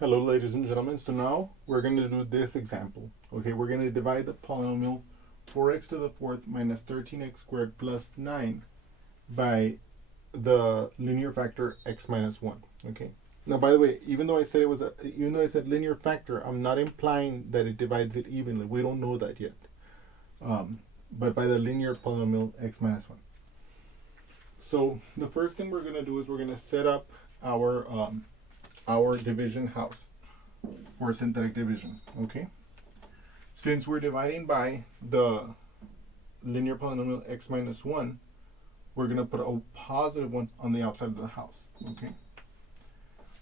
Hello, ladies and gentlemen. So now we're going to do this example. Okay, we're going to divide the polynomial 4x to the fourth minus 13x squared plus 9 by the linear factor x minus 1. Okay. Now, by the way, even though I said linear factor, I'm not implying that it divides it evenly. We don't know that yet. But by the linear polynomial x minus 1. So the first thing we're going to do is we're going to set up our division house for synthetic division. Okay, since we're dividing by the linear polynomial x minus 1, we're going to put a positive one on the outside of the house. Okay,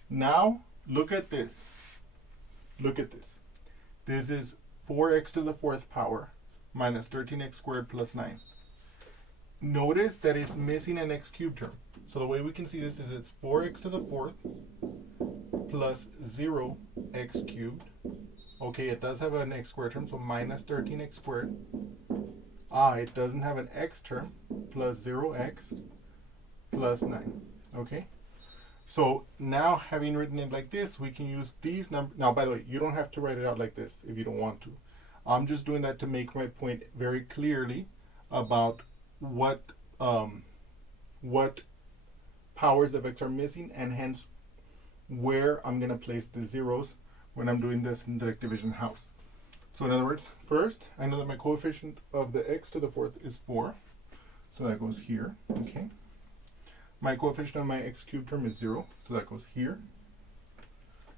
now look at this. This is 4x to the fourth power minus 13x squared plus 9. Notice that it's missing an x cubed term. So the way we can see this is it's 4x to the fourth plus 0x cubed. Okay, it does have an x squared term, so minus 13x squared. It doesn't have an x term, plus 0x plus 9. Okay, so now having written it like this, we can use these numbers. Now, by the way, you don't have to write it out like this if you don't want to. I'm just doing that to make my point very clearly about what powers of x are missing, and hence where I'm going to place the zeros when I'm doing this synthetic division house. So in other words, first, I know that my coefficient of the x to the fourth is 4. So that goes here. Okay. My coefficient of my x cubed term is 0. So that goes here.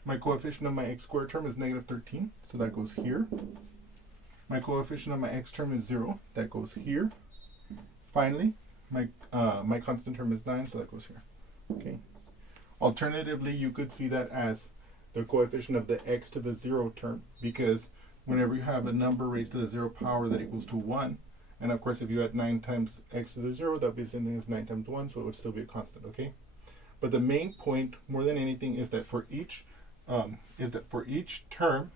My coefficient of my x squared term is negative 13. So that goes here. My coefficient of my x term is 0. That goes here. Finally, my constant term is 9. So that goes here. Okay. Alternatively, you could see that as the coefficient of the x to the 0 term, because whenever you have a number raised to the 0 power that equals to 1, and of course if you add 9 times x to the 0, that would be the same thing as 9 times 1, so it would still be a constant, okay? But the main point, more than anything, is that for each term,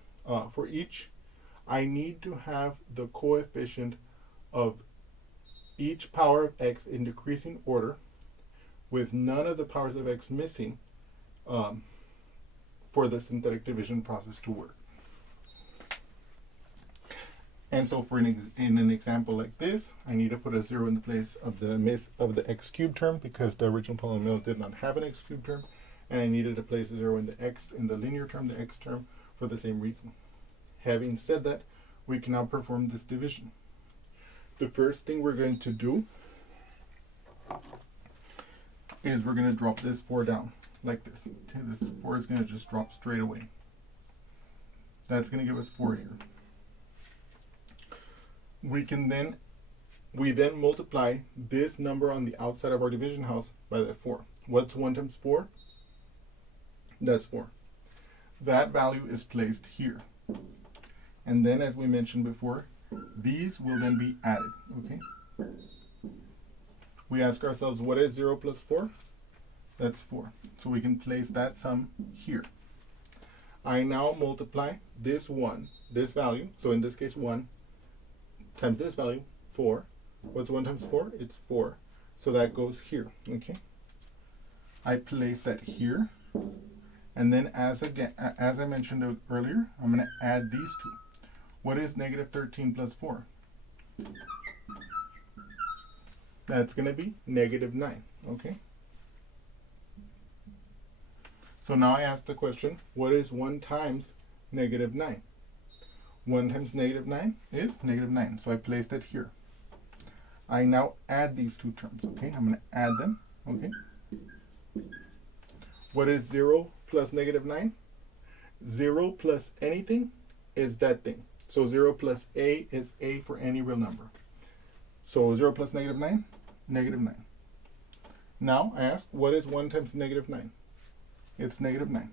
I need to have the coefficient of each power of x in decreasing order, with none of the powers of x missing, for the synthetic division process to work. And so for in an example like this, I need to put a 0 in the place of the x cubed term, because the original polynomial did not have an x cubed term, and I needed to place a 0 in the linear term, the x term, for the same reason. Having said that, we can now perform this division. The first thing we're going to do is we're going to drop this 4 down like this. Okay, this 4 is going to just drop straight away. That's going to give us 4 here. We then multiply this number on the outside of our division house by that 4. What's 1 times 4? That's 4. That value is placed here. And then, as we mentioned before, these will then be added. Okay. We ask ourselves, what is 0 plus 4? That's 4. So we can place that sum here. I now multiply this value, so in this case 1, times this value, 4. What's 1 times 4? It's 4. So that goes here. Okay. I place that here. And then as I mentioned earlier, I'm going to add these two. What is negative 13 plus 4? That's going to be negative 9. Okay. So now I ask the question, what is 1 times negative 9? 1 times negative 9 is negative 9. So I placed it here. I now add these two terms. Okay, I'm going to add them. Okay. What is 0 plus negative 9? 0 plus anything is that thing. So 0 plus a is a for any real number. So 0 plus negative 9? Negative 9. Now I ask, what is 1 times negative 9? It's negative 9,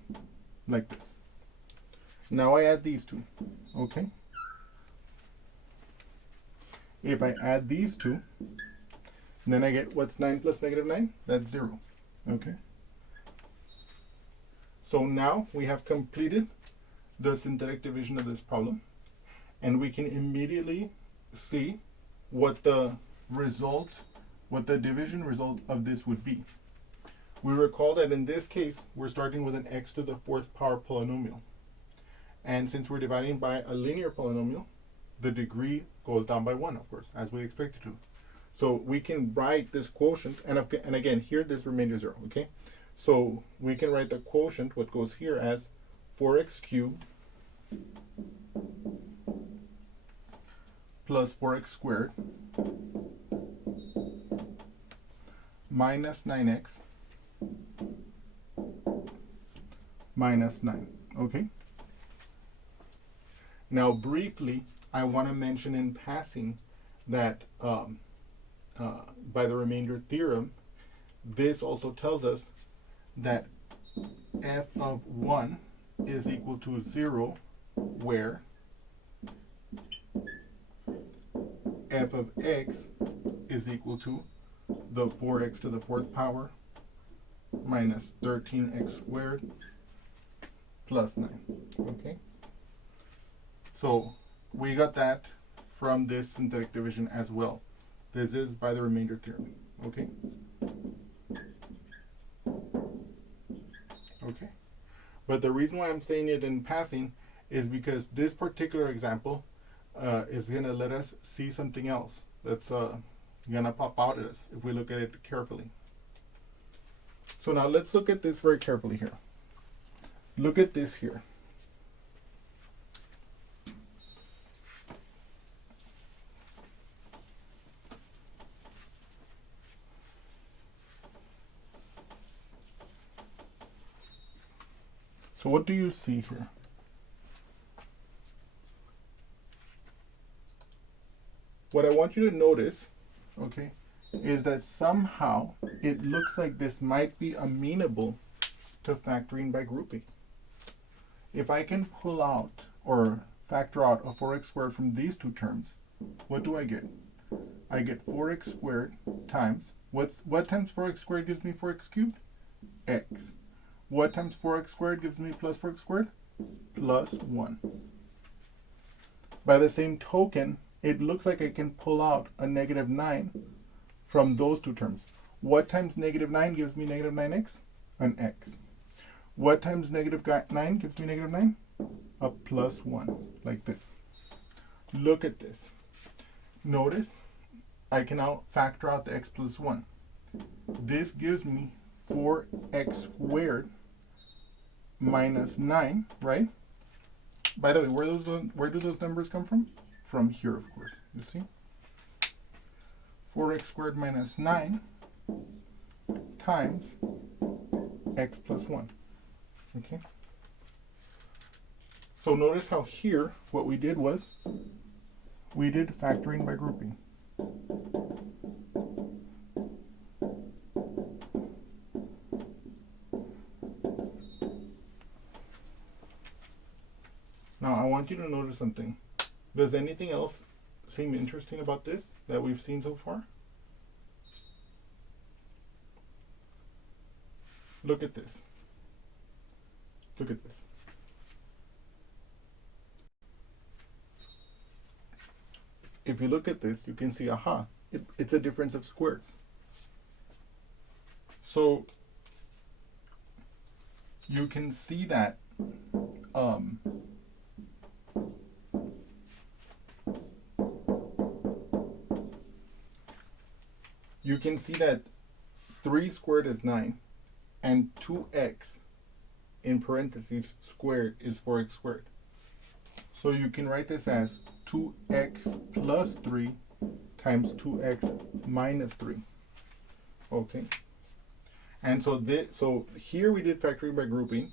like this. Now I add these two, okay? If I add these two, then I get, what's 9 plus negative 9? That's 0, okay? So now we have completed the synthetic division of this problem, and we can immediately see what the division result of this would be. We recall that in this case, we're starting with an x to the fourth power polynomial. And since we're dividing by a linear polynomial, the degree goes down by 1, of course, as we expect it to. So we can write this quotient, and again, here this remainder 0, okay? So we can write the quotient, what goes here, as 4x cubed plus 4x squared minus 9x minus 9, okay? Now, briefly, I want to mention in passing that by the remainder theorem, this also tells us that f of 1 is equal to 0, where f of x is equal to the 4x to the fourth power minus 13x squared plus 9, okay? So we got that from this synthetic division as well. This is by the remainder theorem, okay? Okay. But the reason why I'm saying it in passing is because this particular example is going to let us see something else that's going to pop out at us if we look at it carefully. So now let's look at this very carefully here. Look at this here. So what do you see here? What I want you to notice, okay, is that somehow it looks like this might be amenable to factoring by grouping. If I can pull out or factor out a 4x squared from these two terms, what do I get? I get 4x squared times, what times 4x squared gives me 4x cubed? X. What times 4x squared gives me plus 4x squared? Plus 1. By the same token, it looks like I can pull out a negative 9 from those two terms. What times negative 9 gives me negative 9x? An x. What times negative 9 gives me negative 9? A plus 1, like this. Look at this. Notice I can now factor out the x plus 1. This gives me 4x squared minus 9, right? By the way, where do those numbers come from? From here, of course. You see? 4x squared minus 9 times x plus 1. Okay? So notice how here, what we did was, we did factoring by grouping. Now, I want you to notice something. Does anything else seem interesting about this that we've seen so far? Look at this. Look at this. If you look at this, you can see, aha, it's a difference of squares. So you can see that you can see that 3 squared is 9, and 2x in parentheses squared is 4x squared. So you can write this as 2x plus 3 times 2x minus 3. Okay. And so here we did factoring by grouping.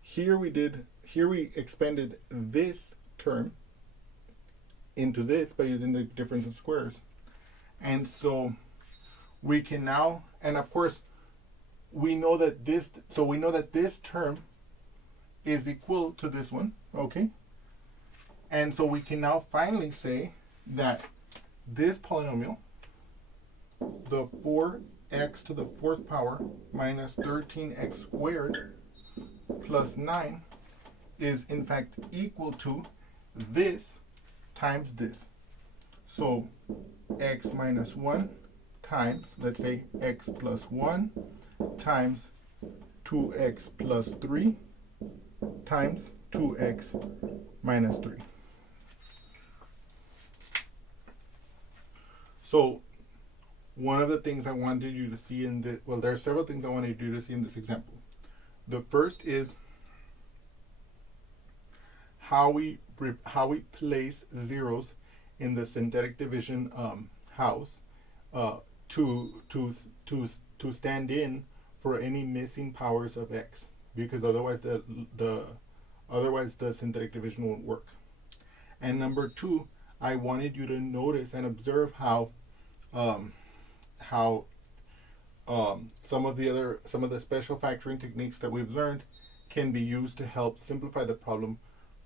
Here we expanded this term into this by using the difference of squares. And so we can now, and of course, we know that this term is equal to this one, okay? And so we can now finally say that this polynomial, the 4x to the fourth power minus 13x squared plus 9 is in fact equal to this times this. So x minus 1 times, let's say, x plus 1 times 2x plus 3 times 2x minus 3. So one of the things I wanted you to see in this, well, there are several things I wanted you to see in this example. The first is how we place zeros in the synthetic division house to stand in for any missing powers of x, because otherwise the synthetic division won't work. And number two, I wanted you to notice and observe how some of the special factoring techniques that we've learned can be used to help simplify the problem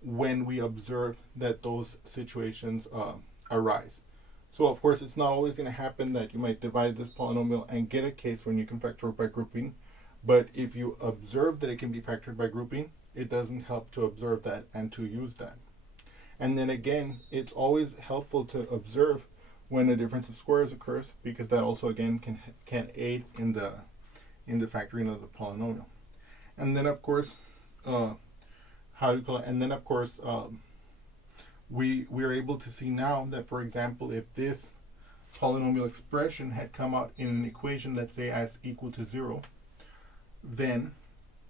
when we observe that those situations arise. So of course, it's not always going to happen that you might divide this polynomial and get a case when you can factor it by grouping. But if you observe that it can be factored by grouping, it doesn't help to observe that and to use that. And then again, it's always helpful to observe when a difference of squares occurs, because that also again can aid in the factoring of the polynomial. And then of course, we are able to see now that, for example, if this polynomial expression had come out in an equation, let's say as equal to 0, then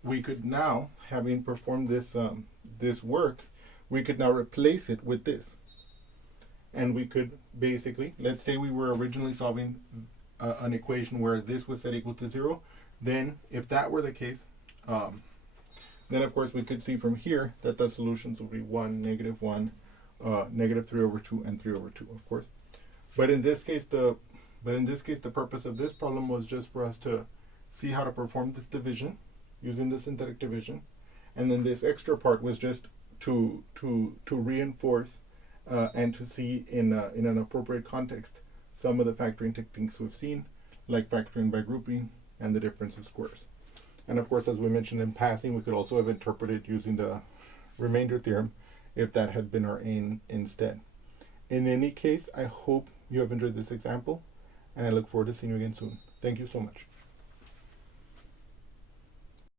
we could now, having performed this work, we could now replace it with this. And we could basically, let's say we were originally solving an equation where this was set equal to 0, then if that were the case, then of course we could see from here that the solutions would be 1, -1, -3/2, and 3/2, of course. But in this case, the purpose of this problem was just for us to see how to perform this division using the synthetic division, and then this extra part was just to reinforce and to see in an appropriate context some of the factoring techniques we've seen, like factoring by grouping and the difference of squares. And of course, as we mentioned in passing, we could also have interpreted using the remainder theorem if that had been our aim instead. In any case, I hope you have enjoyed this example, and I look forward to seeing you again soon. Thank you so much.